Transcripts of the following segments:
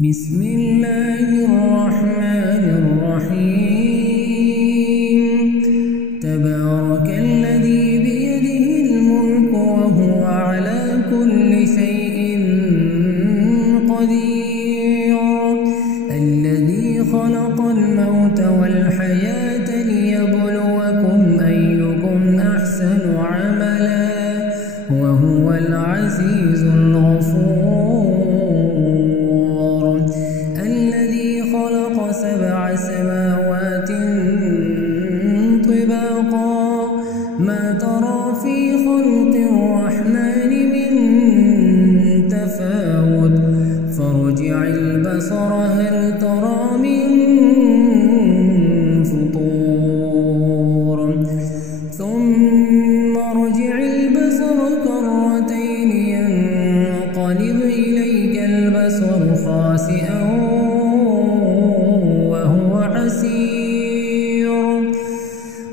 بسم الله الرحمن الرحيم تبارك الذي بيده الملك وهو على كل شيء قدير الذي خلق الموت والحياة ليبلوكم أيكم أحسن عملا وهو العزيز الغفور الذي خلق 7 سماوات طباقا ما ترى في خلق الرحمن من تفاوت فارجع البصر هل ترى من فطور ثم ارجع البصر كرتين ينقلب إليك البصر خاسئا وهو حسير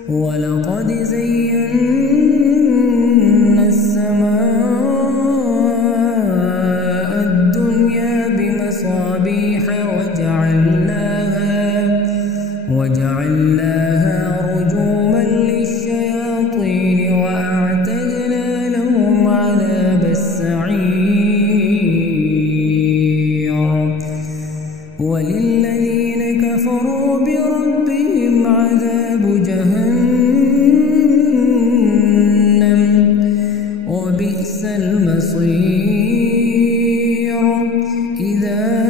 ولقد زينا السماء الدنيا بمصابيح وجعلناها رجوما للشياطين وأعتدنا لهم عذاب السعير وللذين كفروا بربهم عذاب جهنم وبئس المصير إذا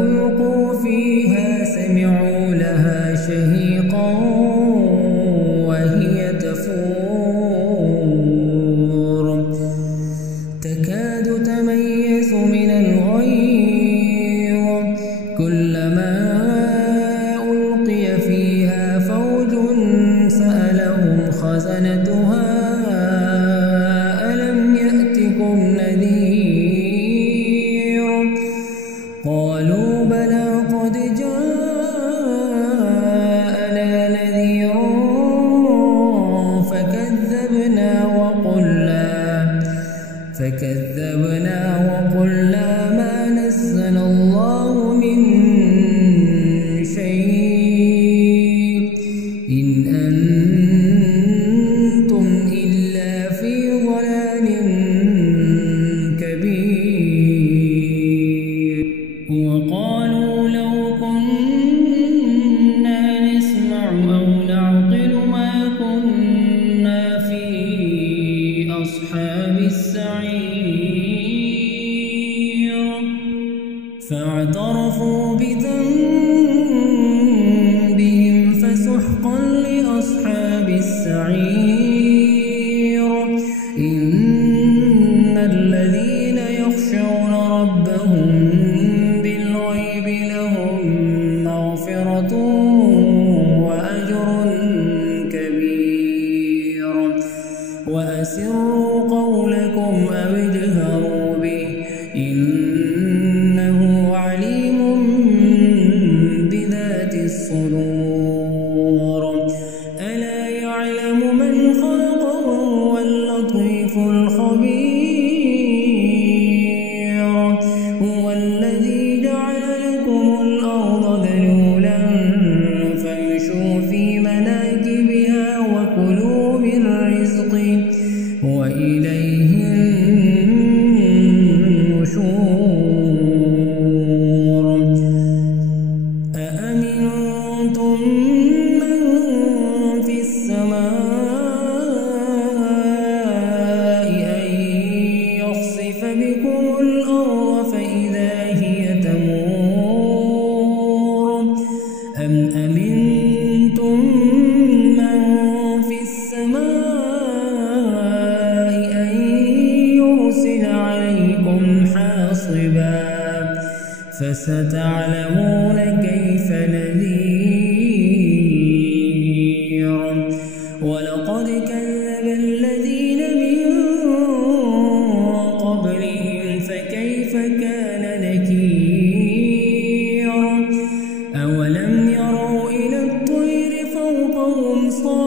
ألقوا فيها سمعوا لها شهيقا وهي تفور تكاد تميز من الغيظ كلما ألقي فيها فوج سألهم خزنتها ألم يأتكم نذير قالوا بلى قد جاءنا نذير فكذبنا وقلنا ما نزل الله من شيء إن أنتم إلا في ضلال كبير وقالوا لو كنا نسمع أو نعقل ما كنا في أصحاب السعير فاعترفوا بذنبهم فسحقا لأصحاب السعير إن الذين يخشون ربهم بالغيب لهم مغفرة وأجر كبير وأسروا قولكم أو اجهروا به إنه عليم بذات الصدور ألا يعلم من خلق وهو اللطيف الخبير هو الذي جعل لكم الأرض ذلولا فامشوا في مناكبها وكلوا من رزقه وإليه النشور أأمنتم من في السماء أن يخسف بكم الأرض فإذا هي تمور أم أمنتم من في السماء أن يرسل عليكم حاصبا فستعلمون كيف نذير ولقد كذب الذين من قبلهم فكيف كان نكير أولم يروا إلى الطير فوقهم صافات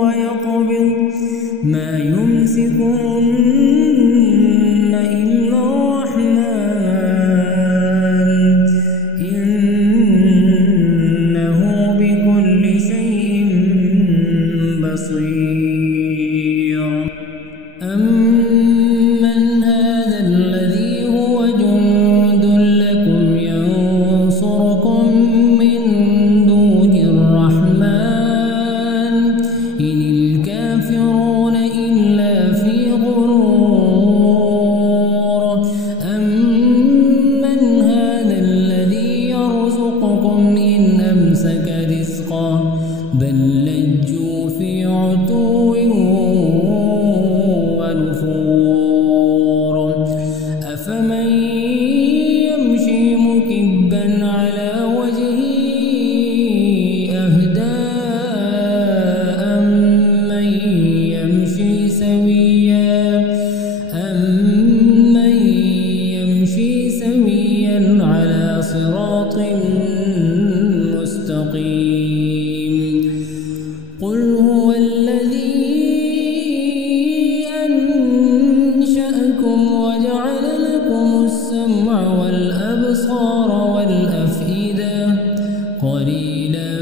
ويقبض ما يمسكهن إلا الرحمن إنه بكل شيء بصير. أمن هذا الذي هو جند لكم ينصركم من دون الرحمن إن الكافرون إلا في غرور. أمن هذا الذي يرزقكم إن أمسك رزقه بل لجوا في عتو ونفور. أفمن يمشي مكبا على وجهه أهدى أمن يمشي سويا على صراط مستقيم. قل هو الذي أنشأكم وجعل لكم السمع والأبصار والأفئدة قليلا